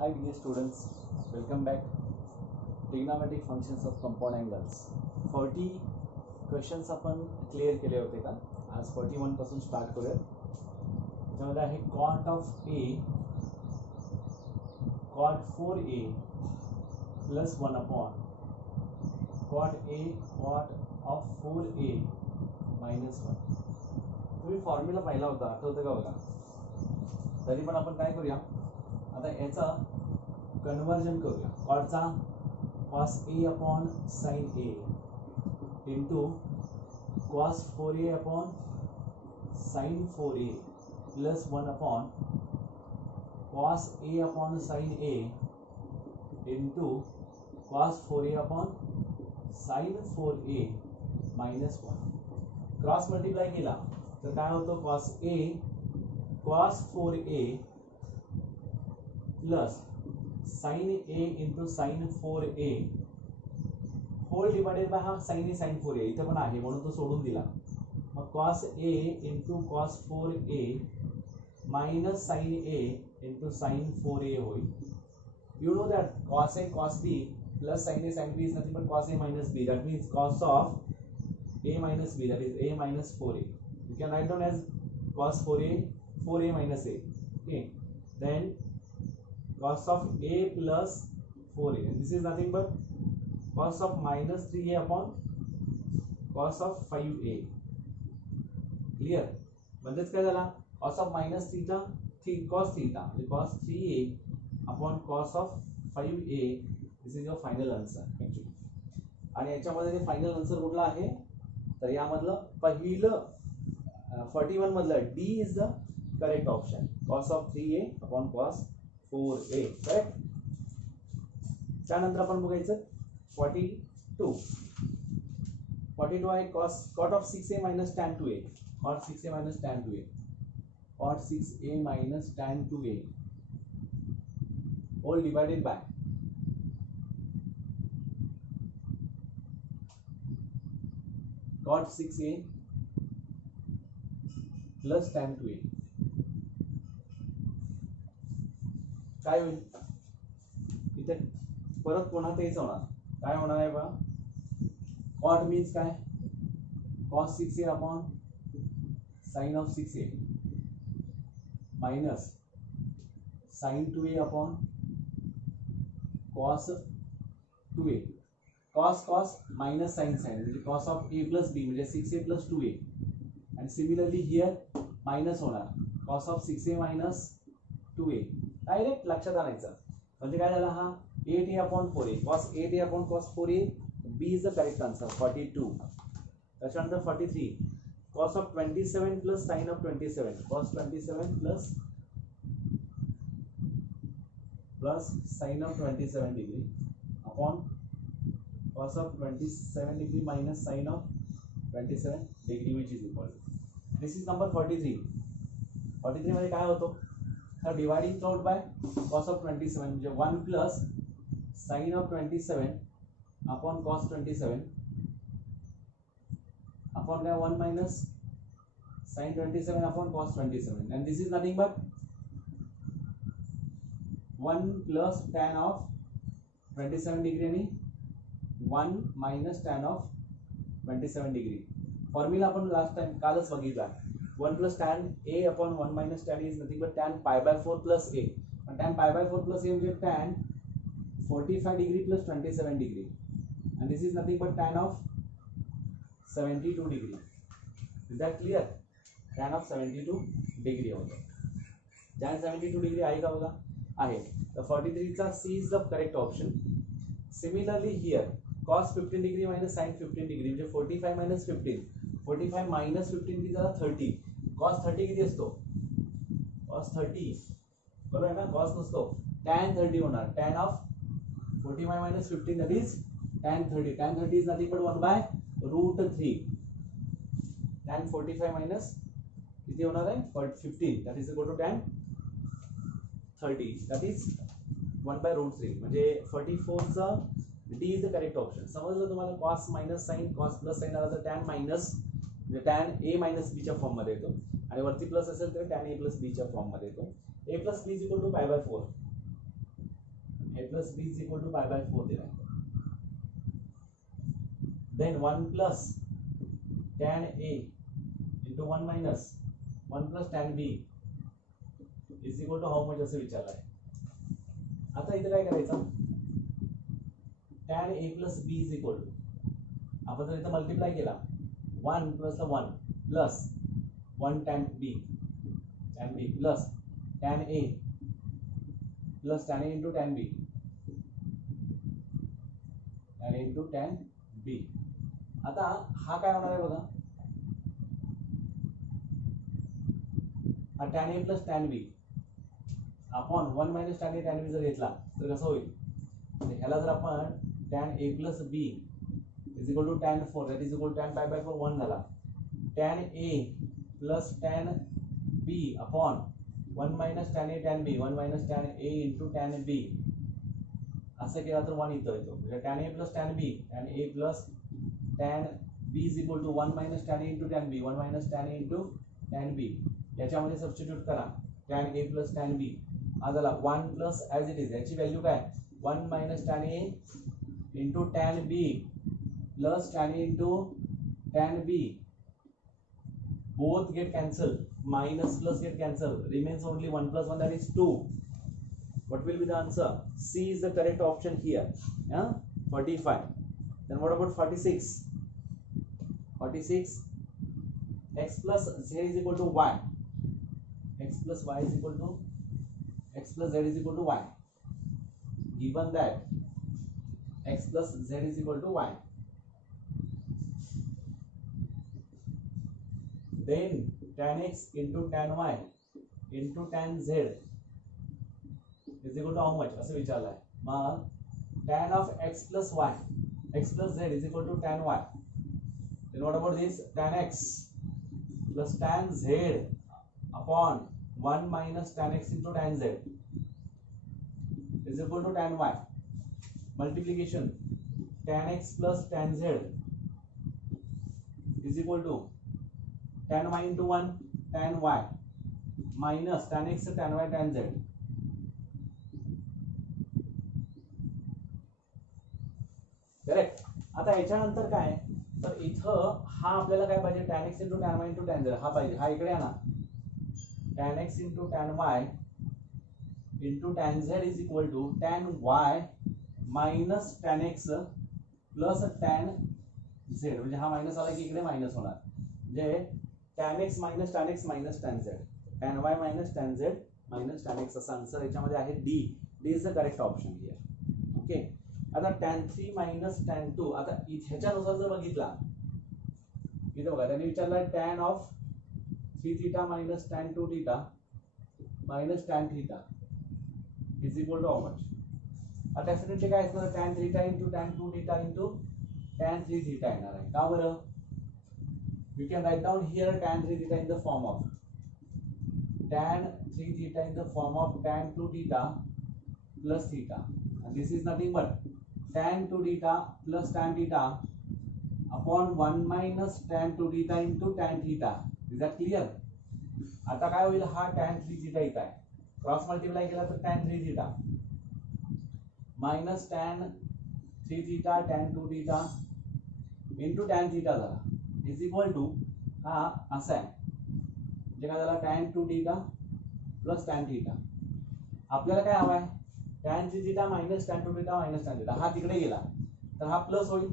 Hi dear students, welcome back. Trigonometric functions of compound angles. 40 questions आपण clear केले होते का? आज 41 पासून स्टार्ट करूया. त्यामध्ये आहे cot of A, cot 4A plus 1 upon cot A, cot of 4A minus 1. तुम्ही फॉर्म्युला पाहिला होता, आठवतं का बघा? तरी पण आपण काय करूया, आता याचा कन्वर्जन करूया. कॉटचा cos A upon sin A into cos 4A upon sin 4A plus 1 upon cos A upon sin A into cos 4A upon sin 4A minus 1. Cross multiply केला तर काय होतं, cos A cos 4A plus sin A into sin 4A whole divided by हा sin A sin 4A इथे पण आहे म्हणून तो सोडून दिला. मग cos A into cos 4A minus sin A into sin 4A होईल. You know that cos A cos B plus sin A sin B is nothing but cos A minus B. That means cos of A minus B, that is A minus 4A. You can write down as cos 4A minus A. Okay, then cos of A plus 4A. This is nothing but cos of minus 3A upon cos of 5A. Clear? म्हणजेच काय झाला, cos of minus theta cos theta म्हणजे cos 3A upon cos of 5A. This is your final answer actually. आणि याच्यामध्ये final answer कुठला आहे तर यामधलं पहिलं 41 मधलं D is the correct option. cos of 3A upon cos 4A. Correct. त्यानंतर आपण बघायचं 42 आहे cot of 6A minus tan 2A. cot 6A minus tan 2A. cot 6A minus tan 2A all divided by cot 6A plus tan 2A. काय होईल इथे परत पुन्हा तेच होणार. काय होणार आहे बघा, cot मीन्स काय, cos 6A upon sin of 6A minus sin 2A upon cos 2A. cos minus sin म्हणजे cos of A plus B म्हणजे 6A plus 2A. and similarly here minus होणार cos of 6A minus 2A. Direct लक्षात आणायचं म्हणजे काय झालं, हा 8A upon 4A cos 8A upon cos 4A. B is the correct answer. 42. त्याच्यानंतर 43 cos of 27 plus sin of 27. cos 27 plus sin of 27 degree upon cos of 27 degree minus sin of 27 degree which is equal to. This is number 43. 43 मध्ये काय होतो, तर dividing out by cos of 27 म्हणजे 1 plus sin of 27 upon cos 27 upon काय 1 minus sin 27 upon cos 27. and this is nothing but 1 plus tan of 27 degree आणि 1 minus tan of 27 degree. Formula आपण last time कालच बघितला. 1 plus tan A upon 1 minus tan A is nothing but tan pi by 4 plus A. and tan pi by 4 plus A म्हणजे tan 45 degree plus 27 degree. and this is nothing but tan of 72 degree. is that clear? tan of 72 degree होतं. tan 72 degree आहे का बघा, आहे. तर 43 चा C is the correct option. similarly here cos 15 degree minus sin 15 degree म्हणजे 45 minus 15. 45 minus 15 किती झाला 30. cos 30 किती असतो, cos 30 बरोबर आहे ना, cos नसतो tan 30 होणार. tan of 45 minus 15 that is tan 30. tan 30 is nothing but 1 by root 3. tan 45 minus किती होणार आहे 15 that is equal to tan 30 that is 1 by root 3. म्हणजे 44 चा D is the correct option. समजलं तुम्हाला, cos minus sin cos plus sin आला तर tan minus म्हणजे tan A minus B च्या फॉर्म मध्ये येतो आणि वरती प्लस असेल तर tan A plus B च्या फॉर्म मध्ये येतो. A plus B is equal to pi by 4. a plus b is equal to pi by 4 दे रहा है. Then 1 plus tan a into 1 minus 1 plus tan b is equal to how much असं विचारलं आहे. आता इथे काय करायचं, tan a plus b is equal to, आपण जर इथं मल्टिप्लाय केला 1 plus 1 plus 1 tan b plus tan a plus tan a into tan b आता हा काय होणार आहे बघा, हा tan a plus tan b upon 1 minus tan a tan b जर घेतला तर कसं होईल, ह्याला जर आपण tan a plus b is equal to tan 4 that is equal to tan pi by 4 1 झाला, tan a plus tan b upon 1 minus tan a tan b 1 minus tan a into tan b असं केला तर 1 इथं येतो, म्हणजे tan a plus tan a plus tan b is equal to 1 minus tan a into tan b 1 minus tan a into tan b याच्यामध्ये substitute करा, tan a plus tan b हा झाला 1 plus as it is, याची value काय 1 minus tan a into tan b plus tan a into tan b both get cancelled, minus plus get cancelled, remains only 1 plus 1 that is 2. What will be the answer? C is the correct option here. 45. Then what about 46? 46 x plus z is equal to y. X plus y is equal to x plus z is equal to y. Given that x plus z is equal to y, then tan x into tan y into tan z is equal to how much असं विचारलं आहे. मग tan of x plus y x plus z is equal to tan y. Then what about this, tan x plus tan z upon 1 minus tan x into tan z is equal to tan y. Multiplication, tan x plus tan z is equal to tan y into 1 tan y minus tan x tan y tan z. Correct. आता याच्यानंतर काय, तर इथं हा आपल्याला काय पाहिजे, tan x into tan y into tan z हा पाहिजे, हा इकडे आहे ना, tan x into tan y into tan z is equal to tan y minus tan x plus tan z, म्हणजे हा मायनस आला की इकडे मायनस होणार, म्हणजे tan x minus tan x minus tan z, tan y minus tan z minus tan x असा answer याच्यामध्ये आहे D. D is the correct option here. Okay. आता tan 3 minus tan 2, आता ह्याच्यानुसार जर बघितला इथे बघा त्यांनी विचारला tan of 3 theta minus tan 2 theta minus tan theta is equal to how much. आता डेफिनेटली काय असणार, tan theta into tan 2 theta into tan 3 theta येणार आहे. का बरं, we can write down here tan 3 theta in the form of tan 3 theta in the form of tan 2 theta plus theta, and this is nothing but tan 2 theta plus tan theta upon 1 minus tan 2 theta into tan theta. Is that clear? आता काय होईल, हा tan 3 theta इथं आहे, cross multiply केला तर tan 3 theta minus tan 3 theta tan 2 theta into tan theta झाला is equal to हा असा आहे, म्हणजे काय झाला tan 2 theta plus tan theta. आपल्याला काय हवा आहे, tan 3 theta minus tan 2 theta minus tan theta, हा तिकडे गेला तर हा प्लस होईल,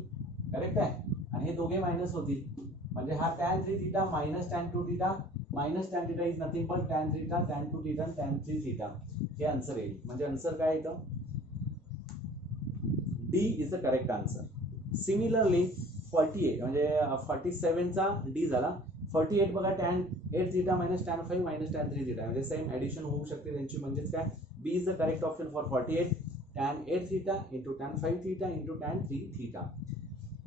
करेक्ट आहे, आणि हे दोघे मायनस होतील, म्हणजे हा tan 3 theta minus tan 2 theta minus tan theta is nothing but tan theta tan 2 theta tan 3 theta, हे आन्सर येईल. म्हणजे आन्सर काय येतं, D is the correct answer. Similarly 48 म्हणजे 47 चा डी झाला, 48 बघा tan 8 theta minus tan 5 minus tan 3 theta, म्हणजे सेम ऍडिशन होऊ शकते त्यांची, म्हणजेच काय B is the correct option for 48, tan 8 theta into tan 5 theta into tan 3 theta.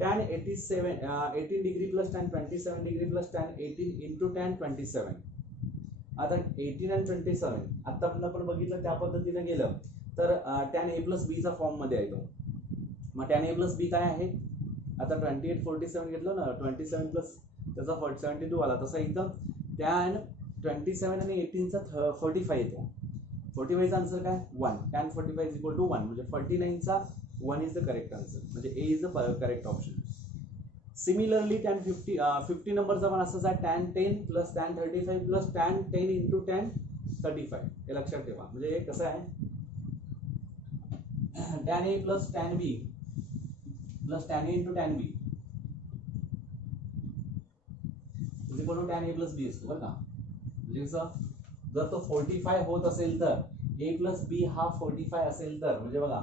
Tan 18 degree plus tan 27 degree plus tan 18 into tan 27. आता 18 and 27 आता आपण बघितलं त्या पद्धतीने गेलं तर tan a plus b चा फॉर्म मध्ये आहे तो. मग tan a plus b काय आहे, आता 28 47 घेतलं ना, 27 प्लस त्याचा 72 आला, तसा इथं tan 27 आणि 18 चा 45 येतो. 45 चा आन्सर काय 1, tan 45 इज इक्वल टू 1, म्हणजे 49 चा 1 इज द करेक्ट आन्सर, म्हणजे A is the correct option. Similarly tan 50 नंबरचा पण असंच आहे, tan 10 plus tan 35 plus tan 10 into tan 35, हे लक्षात ठेवा. म्हणजे हे कसं आहे, tan a plus tan b plus tan a into tan b is equal to tan a plus b असतो बरं का. म्हणजे कसं, जर तो 45 होत असेल तर a प्लस b हा 45 असेल तर, म्हणजे बघा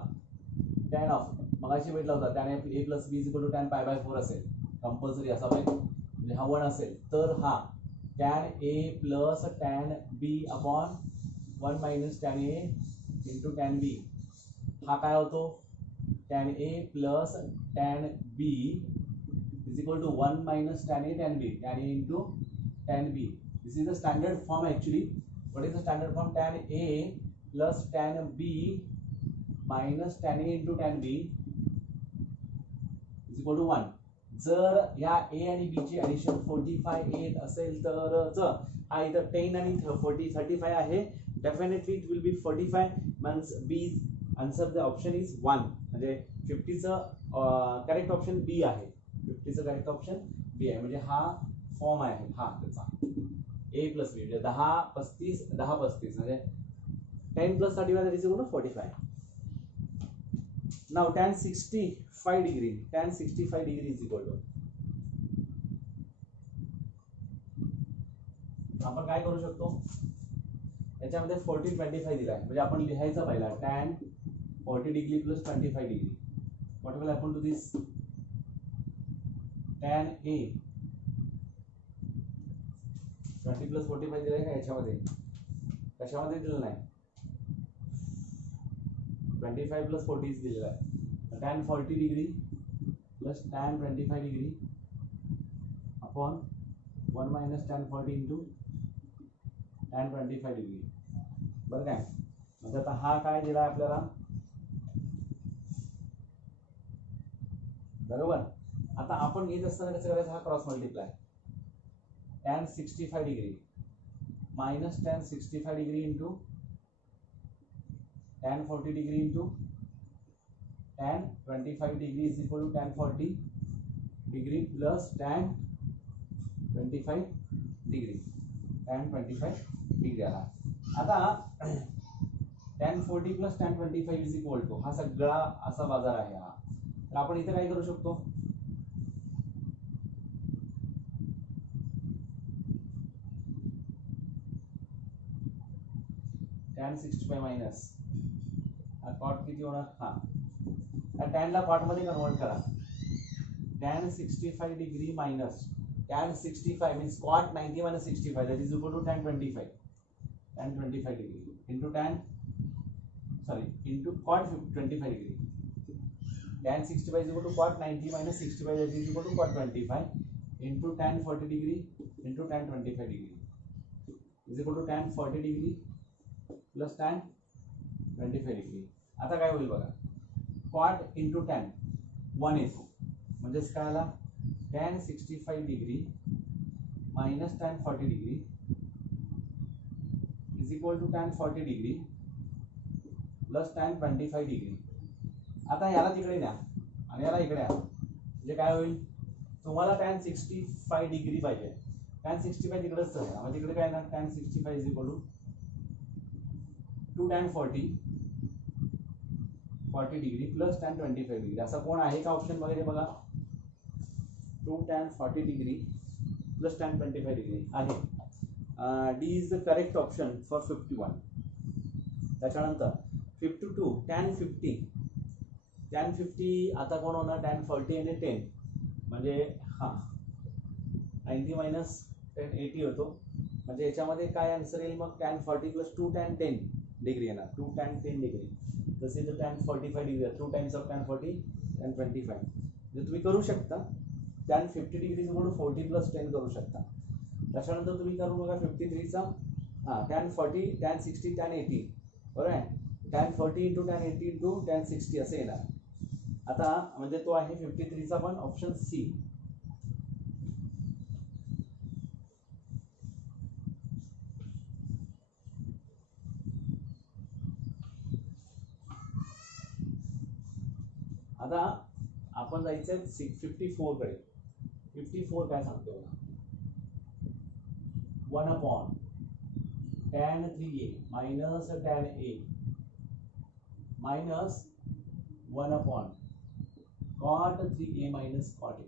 tan ऑफ मगाशी भेटला होता tan a plus b is equal to tan pi by 4 असेल, कंपल्सरी असा पाहिजे, म्हणजे हा 1 असेल तर हा tan a plus tan b upon 1 minus tan a into tan b हा काय होतो, tan a plus tan b is equal to 1 minus tan a tan b, tan a into tan b. This is the standard form actually. What is the standard form? Tan a plus tan b minus tan a into tan b is equal to 1. जर या a आणि b ची addition 45 येत असेल तर हा इथं 10 आणि 35 आहे, definitely it will be 45 means b answer the option is 1, म्हणजे 50 चं करेक्ट ऑप्शन बी आहे, 50 चं करेक्ट ऑप्शन बी आहे. म्हणजे हा फॉर्म आहे हा त्याचा a प्लस बी, म्हणजे 10 35 10 35, म्हणजे 10 plus 35 that is equal to 45. Now tan 65 degree, tan 65 degree is equal to, आपण काय करू शकतो, याच्यामध्ये 40 25 दिला आहे, म्हणजे आपण लिहायचं पहिला tan 40 degree plus 25 degree. What will happen to this, tan a 20 plus 45 दिलं आहे का याच्यामध्ये, कशामध्ये दिलं नाही, 25 प्लस 40 दिलेला आहे. tan 40 degree plus tan 25 degree upon 1 minus tan 40 into tan 25 degree, बरं काय. म्हणजे आता हा काय दिला आहे आपल्याला, बरोबर. आता आपण घेत असताना कसं करायचं, हा cross multiply, tan 65 degree minus tan 65 degree into tan 40 degree into tan 25 degree is equal to tan 40 degree plus tan 25 degree, tan 25 degree आला. आता tan 40 plus tan 25 is equal to, हा सगळा असा बाजार आहे हा. तर आपण इथे काय करू शकतो, tan 65 मायनस कॉट किती होणार, हा tan ला कॉट मध्ये कन्वर्ट करा, tan 65 degree minus tan 65 means cot 90 minus 65 that is equal to tan 25, tan 25 degree into tan into cot 25 degree, tan 65 is equal to cot 90 minus 65 that is equal to cot 25 into tan 40 degree into tan 25 degree is equal to tan 40 degree plus tan 25 degree. आता काय होईल बघा, cot into tan 1 येतो, म्हणजेच काय आला, tan 65 degree minus tan 40 degree is equal to tan 40 degree plus tan 25 degree. आता याला तिकडे न्या आणि याला इकडे आणा, म्हणजे काय होईल, तुम्हाला tan 65 डिग्री पाहिजे, tan 65 तिकडेच आहे, म्हणजे तिकडे काय ना, tan 65 is equal to tan 40 degree plus tan 25 degree. असा कोण आहे का ऑप्शन वगैरे बघा, 2 tan 40 degree plus tan 25 degree आहे. D is the correct option for 51. त्याच्यानंतर 52 tan 50 आता कोण होणार, tan 40 आणि 10, म्हणजे हा 90 मायनस 10 80 होतो, म्हणजे याच्यामध्ये काय आन्सर येईल मग, tan 40 प्लस 2 tan 10 डिग्री येणार, 2 tan 10 डिग्री. तसे तर tan 45 degree, 2 times of tan 40 tan 25. म्हणजे तुम्ही करू शकता tan 50 डिग्री म्हणून 40 प्लस 10 करू शकता. त्याच्यानंतर तुम्ही करू बघा 53 चा, tan 40 tan 60 tan 80, बरोबर आहे, tan 40 into tan 80 into tan 60 असे येणार. आता म्हणजे तो आहे 53 चा पण ऑप्शन सी. आता आपण जायचंय 54 कडे. 54 काय सांगतो बघा. 1/tan 3a minus tan a minus 1/cot 3a minus cot a.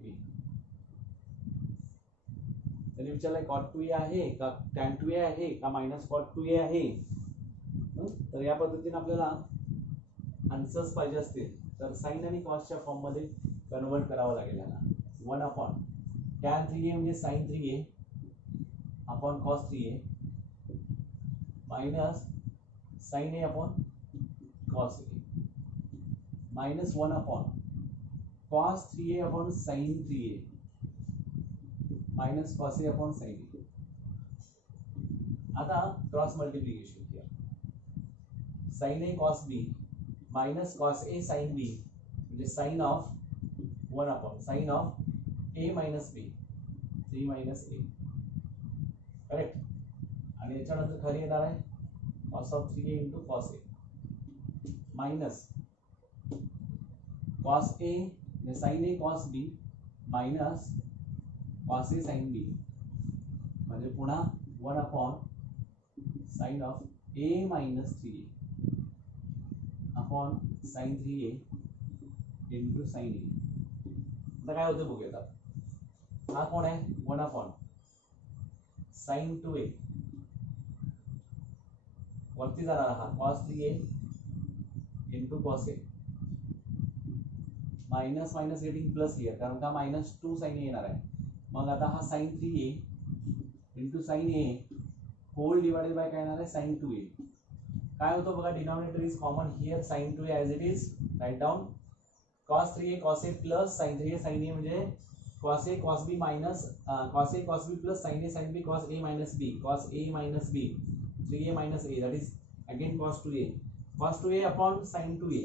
त्यांनी विचारलंय cot 2a आहे का tan 2a आहे का minus cot 2a आहे. तर या पद्धतीने आपल्याला आन्सर्स पाहिजे असतील तर साइन आणि कॉसच्या फॉर्म मध्ये कन्वर्ट करावं लागेल याला. 1/tan 3a म्हणजे sin 3a upon cos 3a minus sin a upon cos a minus 1/cos 3a upon sin 3a minus cos a upon sin a. आता क्रॉस मल्टिप्लिकेशन किया. sin a cos b minus cos a sin b म्हणजे sin of 1/sin of a minus b 3 minus a. Correct. आणि याच्यानंतर खाली येणार आहे cos of 3a into cos a minus cos a म्हणजे sin a cos b minus cos a sin b म्हणजे पुन्हा 1/sin of a minus 3a upon sin 3a into sin a. आता काय होतं बघूया. हा कोण आहे 1/sin 2a वरती जाणार हा cos 3a into cos a minus minus getting plus here कारण का माइनस 2 sin a येणार आहे. मग आता हा sin 3a into sin a whole divided by काय येणार आहे sin 2a. काय होतं बघा denominator is common here sin 2a as it is write down cos 3a cos a plus sin 3a sin a म्हणजे cos a cos b minus cos a cos b plus sin a sin b cos a minus b cos a minus b 3a minus a that is again cos 2a upon sin 2a.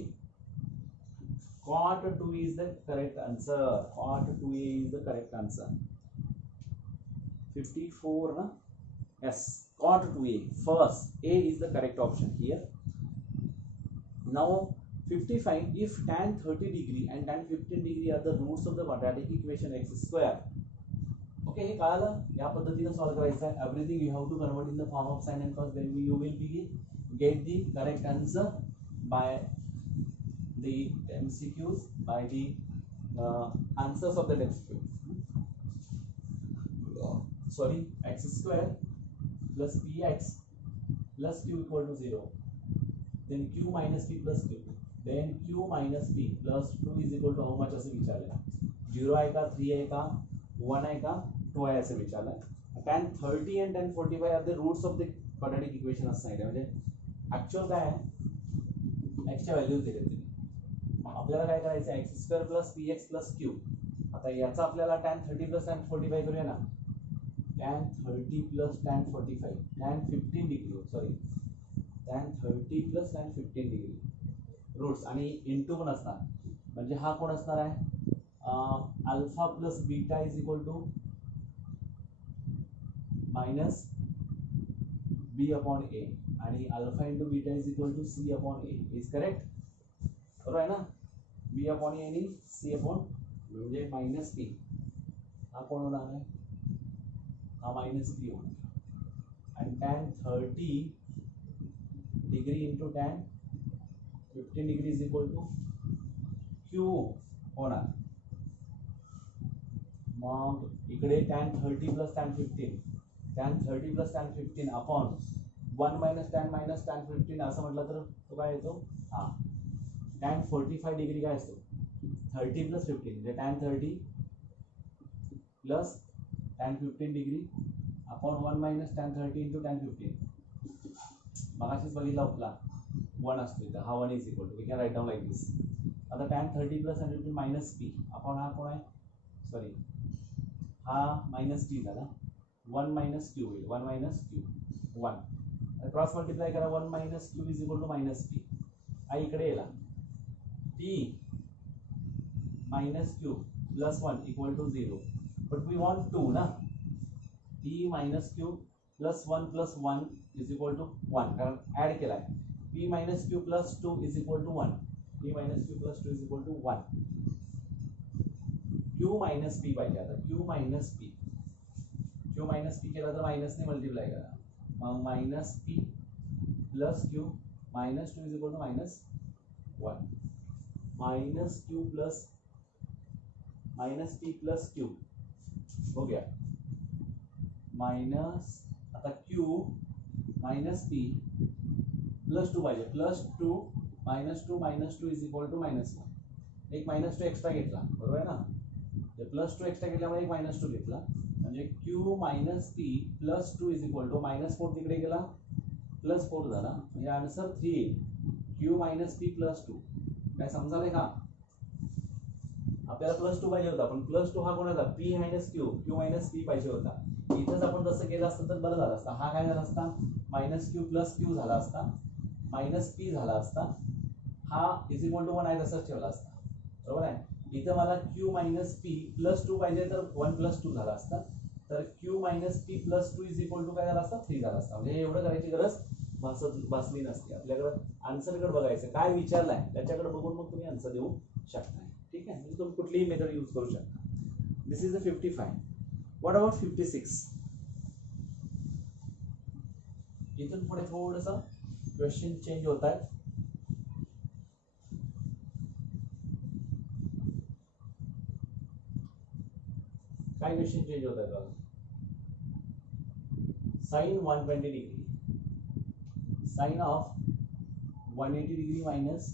cot 2a is the correct answer. cot 2a is the correct answer. 54 na? Yes, cot 2a first a is the correct option here. Now 55 if tan 30 degree and tan 15 degree are the roots of the quadratic equation x square. Okay, हे कळालं. या पद्धतीने solve करायचं आहे. Everything you have to convert in the form of sin and cos, then you will be get the correct answer by the MCQs, by the answers of the MCQ. Sorry, x square plus px plus q equal to 0, then q minus p plus q, then q minus p plus 2 is equal to how much असे विचारलं. 0 आहे का 3 आहे का 1 आहे का 2 आहे असे विचारलं. tan 30 and tan 45 are the roots of the quadratic equation असं सांगितलं. म्हणजे ऍक्च्युअल काय आहे x च्या व्हॅल्यूज दिले तुम्ही. आपल्याला काय करायचं आहे x square plus px plus q. आता याचा आपल्याला tan 30 प्लस tan 45 करूया ना. tan 30 plus tan 45 tan 15 degree sorry tan 30 plus tan 15 degree roots आणि इंटू पण असणार. म्हणजे हा कोण असणार आहे alpha plus beta is equal to minus b upon a आणि alpha into beta is equal to c upon a is correct. बरोबर आहे ना. बी अपॉन ए आणि सी अपॉन म्हणजे माइनस पी. हा कोण होणार आहे हा माइनस पी होणार. आणि tan 30 degree into tan 15 degree is equal to Q होणार. मग इकडे tan 30 plus tan 15 tan 30 plus tan 15 upon 1 minus tan 15 असं म्हटलं तर तो काय येतो हा tan 45 डिग्री काय असतो 30 प्लस 15 म्हणजे tan 30 plus tan 15 degree upon 1 minus tan 30 into tan 15. मगाशीच बघितला होता 1 असतो इथं हा 1 is equal to we can write down like this. आता tan 30 plus tan 15 minus p upon हा कोण आहे सॉरी हा माइनस टी झाला 1 माइनस क्यू होईल 1 माइनस क्यू 1 क्रॉस मल्टिप्लाय करा 1 minus Q is equal to minus P. हा इकडे येला T minus Q plus 1 equal to 0 but we want 2 ना. T minus Q plus 1 is equal to 1 कारण add केला आहे. P minus Q plus 2 is equal to 1 p minus q plus 2 is equal to 1. Q minus P पाहिजे. आता Q minus P केला तर मायनसने multiply करा. मग minus P plus Q minus 2 is equal to minus 1. Minus Q plus minus P plus Q हो गया. Minus आता Q minus P plus 2 पाहिजे. Plus 2 minus two is equal to minus 1. एक minus 2 extra घेतला बरोबर आहे ना. प्लस 2 एक्स्ट्रा घेतल्यामुळे एक मायनस 2 घेतला म्हणजे Q minus P plus 2 is equal to minus 4 तिकडे गेला प्लस 4 झाला म्हणजे आन्सर 3 येईल. क्यू मायनस पी प्लस 2 काय समजाले का. आपल्याला प्लस 2 पाहिजे होता पण प्लस 2 हा कोणाचा P minus Q minus P पाहिजे होता. इथंच आपण तसं केलं असतं तर बरं झालं असतं. हा काय झाला असता मायनस क्यू प्लस क्यू झाला असता मायनस पी झाला असता. हा इज इक्वल टू 1 आहे तसंच ठेवला असता बरोबर आहे. इथं मला क्यू मायनस पी प्लस 2 पाहिजे तर 1 प्लस 2 झाला असता. तर Q minus P plus 2 is equal to काय झाला असता 3 झाला असता. म्हणजे एवढं करायची गरज भासली नसते. आपल्याकडं आन्सरकडे बघायचं काय विचारलाय त्याच्याकडे बघून मग तुम्ही आन्सर देऊ शकता. ठीक आहे म्हणजे तुम्ही कुठलीही मेथड यूज करू शकता. दिस इज द 55. What about 56. इथून पुढे थोडंसं क्वेश्चन चेंज होत आहेत. काय क्वेश्चन चेंज होत आहे बघा. Sine 120 degree sine of 180 degree minus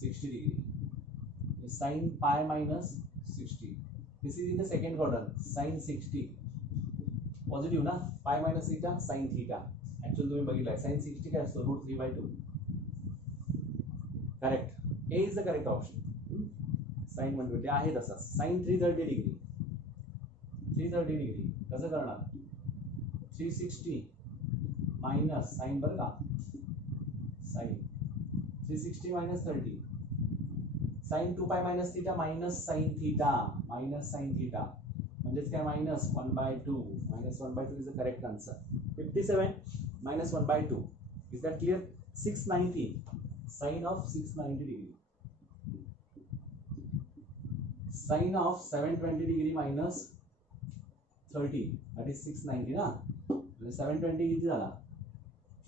60 degree sine pi minus 60. This is in the second quadrant. Sine 60 positive ना. Pi minus theta sine theta actually तुम्ही बघितलाय साइन 60 काय असतो √3/2. Correct. A is the correct option. Sine 120 आहे तसंच. Sign 330 degree कसं करणार 360 minus sign बरं का sign 360 minus 30 sine 2 pi minus theta minus sine theta म्हणजेच काय minus 1/2 is the correct answer. 57 minus 1/2 is that clear. 690 sine of 690 degree sine of 720 degree minus 30 that is 690 ना. 720 किती झाला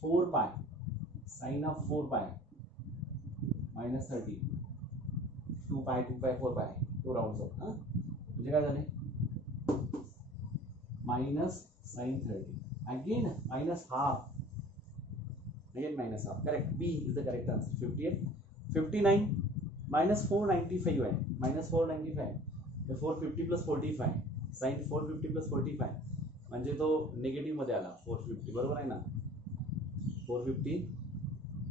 4 पाय साइन ऑफ 4 पाय मायनस 30 2 पाय 4 पाय 2 rounds of म्हणजे काय झाले minus sine 30 again minus half correct. B is the correct answer. 58. 59 minus 495 आहे मायनस 495 450 प्लस 45 साइन 450 प्लस 45 म्हणजे तो निगेटिव्ह मध्ये आला 450 बरोबर आहे ना. 450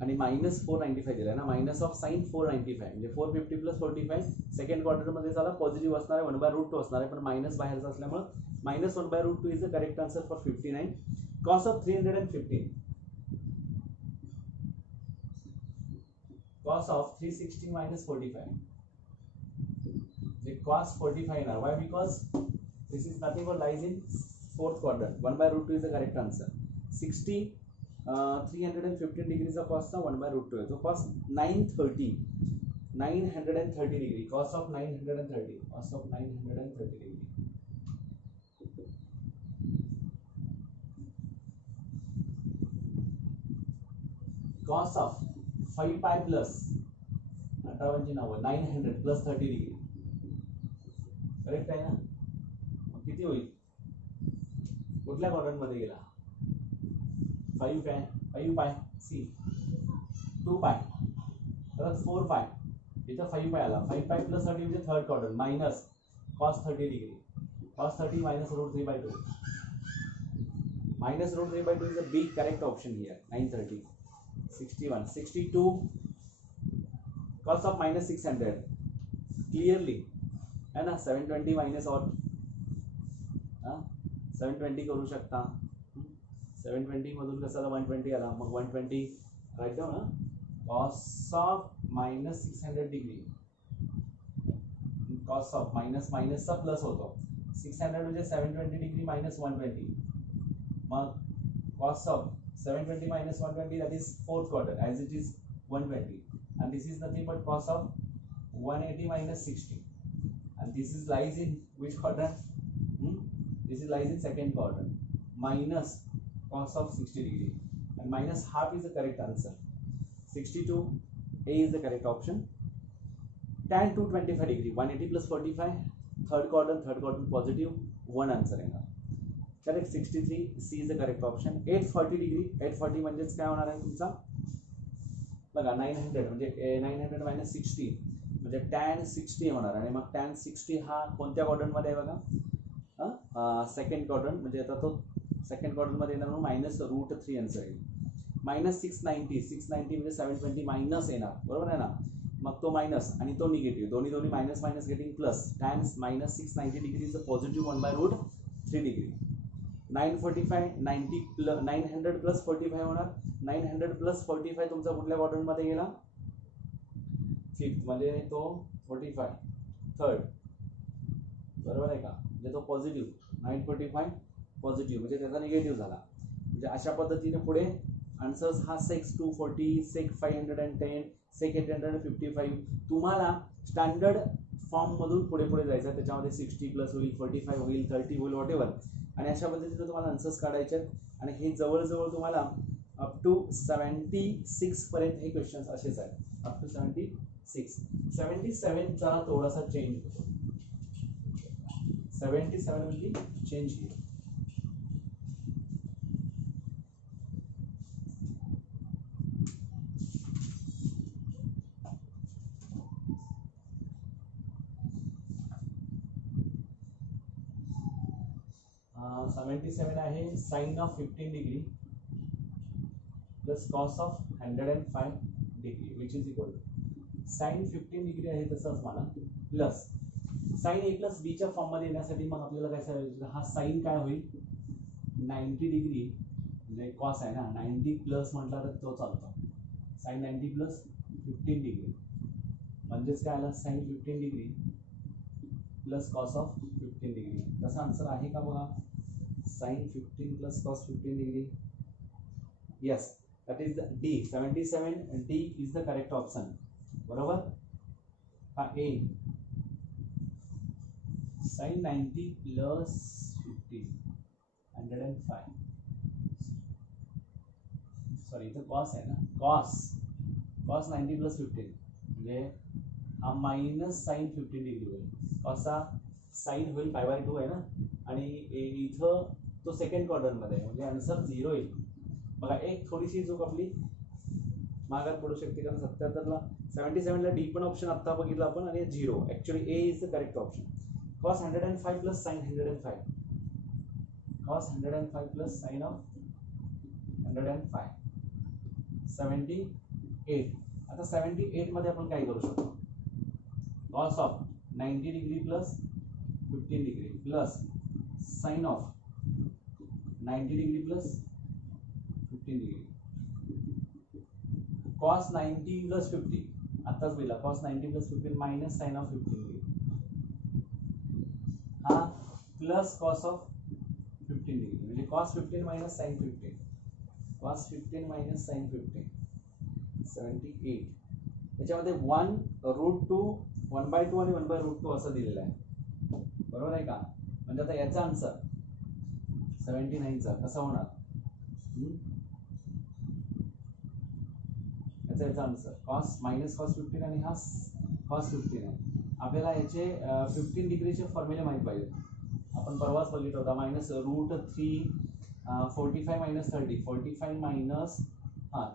आणि मायनस 495 दिला ना. मायनस ऑफ साइन 495 म्हणजे 450 प्लस 45 सेकंड क्वार्टर मध्ये झाला पॉझिटिव्ह असणार आहे 1/√2 असणार आहे पण मायनस बाहेरचा असल्यामुळे minus 1/√2 is the correct answer for 59. Cos of 315 cos of 360 minus 45. The cos 45 now. Why? Because this is nothing but lies in fourth quadrant. 1/√2 is the correct answer. 60 315 degrees of cos now 1/√2 है. So cos 930 degree. Cos of 930 degree. Cos of 5 pi plus 900 plus 30 degree correct आहे ना. किती होईल कुठल्या quadrant मध्ये गेला 5 पाय C 2 पाय परत 4 पाय इथं 5 पाय आला 5 पाय प्लस 30 म्हणजे third quadrant minus cos 30 degree cos 30 minus √3/2 minus √3/2 is a big correct option here. 930 61 62 cos of minus 600 clearly है ना. 720 माइनस और 720 करू शकता. 720 मधून कसा 120 आला मग 120 राईट डाऊन ना. cos of minus 600 degree cos of minus मायनसचा प्लस होतो 600 म्हणजे 720 डिग्री मायनस 120 मग cos of 720 minus 120 that is fourth quarter as it is 120 and this is nothing but cos of 180 minus 60 and this is lies in which quadrant? This is lies in second quadrant. Minus cos of 60 degree, and minus half is the correct answer. 62 A is the correct option. Tan 225 degree, 180 plus 45, third quadrant positive, one answer आहे. Correct. 63 C is the correct option. 840 degree, 840 म्हणजेच काय होणार आहे तुमचा बघा 900 म्हणजे 900 minus 60 म्हणजे tan 60 होणार, आणि मग tan 60 हा कोणत्या क्वाड्रंट मध्ये आहे बघा, सेकंड क्वाड्रंट, म्हणजे आता तो सेकंड क्वाड्रंट मध्ये येणार म्हणून -√3 आन्सर येईल. -690 म्हणजे 720 मायनस येणार, बरोबर आहे ना. मग तो मायनस आणि तो निगेटिव्ह, दोन्ही minus minus getting plus. tan -690 degree is positive 1/√3 degree. 945 90 900 plus 45 होणार. 900 प्लस 45 तुमचा कुठल्या क्वाड्रंट मध्ये गेला? फिफ्थ, म्हणजे तो 45 थर्ड, बरोबर आहे का. म्हणजे तो पॉझिटिव्ह 945 पॉझिटिव्ह म्हणजे त्याचा निगेटिव्ह झाला. म्हणजे अशा पद्धतीने पुढे आन्सर्स हा सेक्स 240, सेक 510, सेक 855. तुम्हाला स्टँडर्ड फॉर्म मधून पुढे जायचं, त्याच्यामध्ये 60 प्लस होईल, 45 होईल, 30 होईल, वॉट एव्हर. आणि अशा पद्धतीने तुम्हाला आन्सर्स काढायचे आहेत. आणि हे जवळजवळ तुम्हाला अप टू 76 पर्यंत हे क्वेश्चन्स असेच आहेत. Up to 76. 77 चा थोडासा चेंज होतो. 77 will be change here. Uh, 77 आहे sin of 15 degree plus cos of 105 degree which is equal to sin 15 degree आहे तसंच म्हणा plus sin a plus b च्या फॉर्म मध्ये येण्यासाठी मग आपल्याला काय करायचं, हा sin काय होईल 90 डिग्री म्हणजे cos आहे ना, 90 प्लस म्हटला तर तो चालतो. sin 90 प्लस 15 डिग्री म्हणजेच काय आला sin 15 degree plus cos of 15 degree. तसा आन्सर आहे का बघा, sin 15 plus cos 15 degree. Yes, that is the D. 77 D is the correct option. बरोबर. हा A sin 90 plus 15 105. सॉरी इथं cos आहे ना, cos 90 plus 15 म्हणजे हा मायनस sin 15 डिग्री होईल. कॉसचा साइन होईल π/2 आहे ना, आणि इथं तो सेकंड क्वाड्रंट मध्ये म्हणजे आन्सर 0 येईल. बघा एक थोडीशी चूक आपली मागात पडू शकते, कारण 77 ला 77 ला डी पण ऑप्शन आता बघितलं आपण आणि 0. Actually A is the correct option. cos 105 plus sin 105, cos 105 plus sin of 105 78. आता 78 मध्ये आपण काय करू शकतो, cos of 90 degree plus 15 degree plus sin of 90 degree plus 15 degree. cos 90 plus 50 आताच बोलला, cos 90 plus 15 minus sin of 15 degree, हा plus cos of 15 degree म्हणजे cos 15 minus sin 15, cos 15 minus sin 15. 78. त्याच्यामध्ये 1√2 1/2 आणि 1/√2 असं दिलेलं आहे, बरोबर आहे का. म्हणजे आता याचा आन्सर 79 चा कसा होणार, याचा आन्सर cos मायनस cos 15 आणि हा cos 15 आहे. आपल्याला याचे 15 डिग्रीचे फॉर्म्युले माहित पाहिजे. आपण परवाच बघितलं होता, -√3 45 मायनस 30 45 मायनस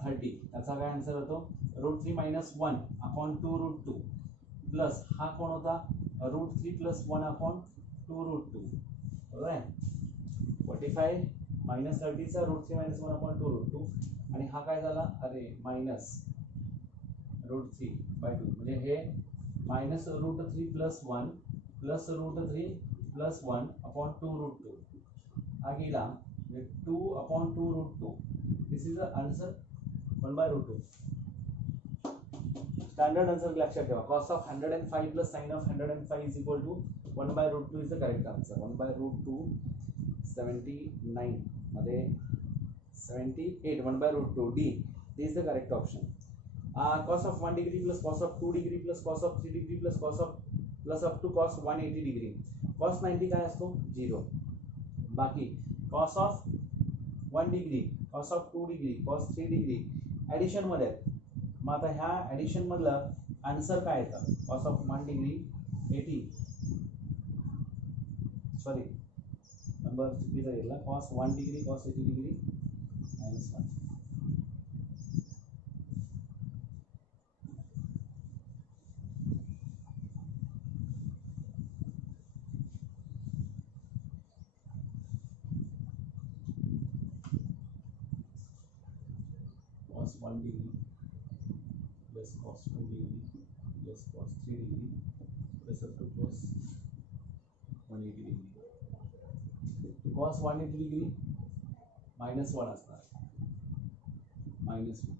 30, त्याचा काय आन्सर होतो √3 मायनस 1 अपॉन 2√2 प्लस हा कोण होता √3 प्लस 1 अपॉन 2√2, बरोबर आहे. 45 मायनस 30 चा √3 मायनस 1 अपॉन 2√2 आणि हा काय झाला, अरे मायनस √3/2 म्हणजे हे minus √3 plus 1 plus √3 plus 1 upon 2√2 हा गेला म्हणजे 2 upon 2√2. This is the answer 1/√2. Standard answer लक्षात ठेवा, cos of 105 plus sin of 105 is equal to 1/√2 is the correct answer. 1/√2 79 मध्ये 78 1/√2 D is the correct option. Cos of 1 degree plus cos of 2 degree plus cos of 3 degree plus cos of plus up to cos 180 degree. Cos 90 काय असतो 0. बाकी cos of 1 degree, cos of 2 degree, cos 3 degree addition मध्ये आहेत. मग आता ह्या addition मधलं answer काय येतं? Cos of 1 degree 80, sorry number चुकीचा घेतला. Cos 1 degree cos 80 degree -1. cos 1 degree plus cos 2 degree plus cos 3 degree plus up to cos 180 degree. cos 180 degree -1 असणार, -1.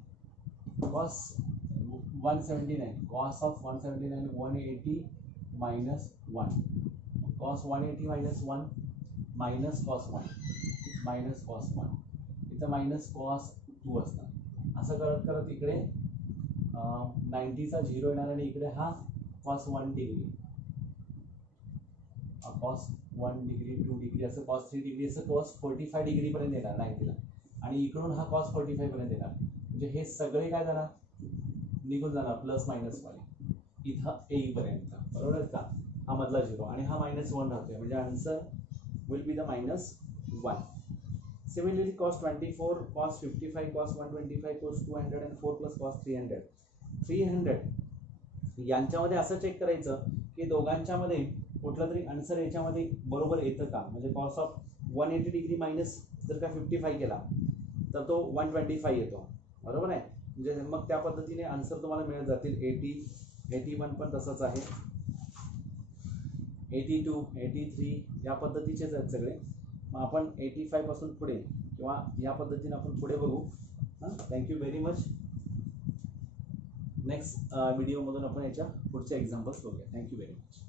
cos 179, cos of 179 180 -1. cos 180 -1 minus cos 1 minus cos 1, इथं minus cos 2 असणार. असं करत करत इकडे 90चा 0 येणार आणि इकडे हा cos 1 degree, cos 1 degree 2 degree असं cos 3 डिग्री असं cos 45 डिग्री पर्यंत येणार 90ला आणि इकडून हा cos 45 पर्यंत येणार. म्हणजे हे सगळे काय जाणार निघून जाणार प्लस मायनस वाले इथं येईपर्यंत, बरोबर आहे का? हा मधला 0 आणि हा -1 राहतोय म्हणजे answer will be the -1. Similarly, cos 24, cos 55, cos 125, cos 200 and 4 plus cos 300. 300 यांच्यामध्ये असं चेक करायचं की दोघांच्यामध्ये कुठला तरी आन्सर याच्यामध्ये बरोबर येतं का. म्हणजे cos ऑफ 180 डिग्री मायनस जर का 55 केला तर तो 125 येतो, बरोबर आहे. म्हणजे मग त्या पद्धतीने आन्सर तुम्हाला मिळत जातील. 80, 81 पण तसंच आहे, 82, 83 या पद्धतीचेच आहेत सगळे. मग आपण 85 पासून पुढे किंवा या पद्धतीने आपण पुढे बघू. Thank you very much. नेक्स्ट व्हिडिओमधून आपण याच्या पुढचे एक्झाम्पल्स बघूया. Thank you very much.